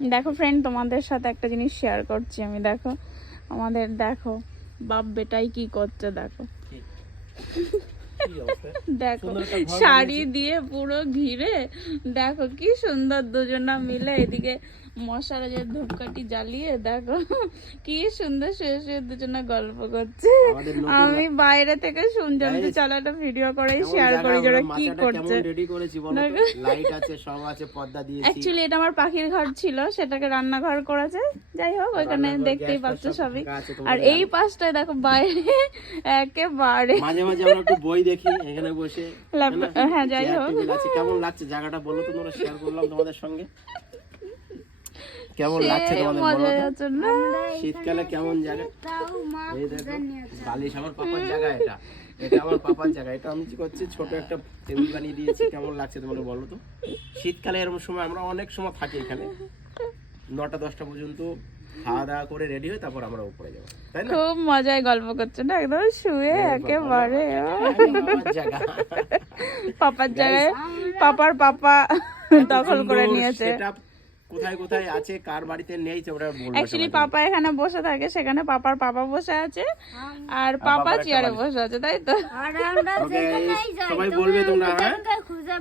দেখো ফ্রেন্ড, তোমাদের সাথে একটা জিনিস শেয়ার করছি আমি। দেখো আমাদের, দেখো বাপ বেটাই কি করছে। দেখো দেখো শাড়ি দিয়ে পুরো ঘিরে, দেখো কি সুন্দর দুজনা মিলে এদিকে মশারা যে ধূপকাঠি জ্বালিয়ে, দেখো কি সুন্দর শুয়ে শুয়ে দুজনা গল্প করছে। আমি বাইরে থেকে শুনছি, আমি তো চলো একটা ভিডিও করেই শেয়ার করি যারা কি করছে। অ্যাকচুয়ালি এটা আমার পাখির ঘর ছিল, সেটাকে রান্নাঘর করেছে। যাই হোক, ওইখানে দেখতেই পাচ্ছ সবই। আর এই পাশটায় দেখো বাইরে একেবারে মাঝে মাঝে আমরা একটু বই দেখি এখানে বসে। হ্যাঁ, যাই হোক, কেমন লাগছে জায়গাটা বলো তো, তোমরা শেয়ার করলাম তোমাদের সঙ্গে। কেমন লাগছে তোমাদের বলো তো? শীতকালে কেমন জায়গা? এই দেখো বালিশ আমার পাপার জায়গা, এটা আমার পাপার জায়গা। এটা আমি কি করছি, ছোট একটা টেবিল বানিয়ে দিয়েছি। কেমন লাগছে তোমাদের বলো তো? শীতকালে এরকম সময় আমরা অনেক সময় থাকি এখানে, 9টা-10টা পর্যন্ত খাওয়া দাওয়া করে রেডি হই, তারপর আমরা উপরে যাবো, তাই না? খুব মজায় গল্প করছে না, একদম শুয়ে একেবারে পাপার জায়গায় পাপার পাপা দখল করে নিয়েছে। কোথায় কোথায় আছে, কার বাড়িতে নেই, ওটা বলবো। অ্যাকচুয়ালি পাপা এখানে বসে থাকে, সেখানে পাপার পাপা বসে আছে, আর পাপা চেয়ারে বসে আছে, তাই তো? সবাই বলবে তোমরা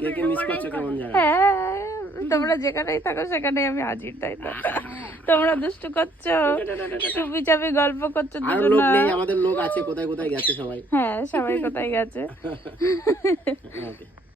কে কে মিস করছো কেমন জায়গা। হ্যাঁ, তোমরা যেখানেই থাকো সেখানেই আমি হাজির, তাই তো? তোমরা দুষ্টু করছো, চুপি চাপি গল্প করছো আর লোক নেই, আমাদের লোক আছে, কোথায় কোথায় গেছে সবাই। হ্যাঁ, সবাই কোথায় গেছে। ওকে।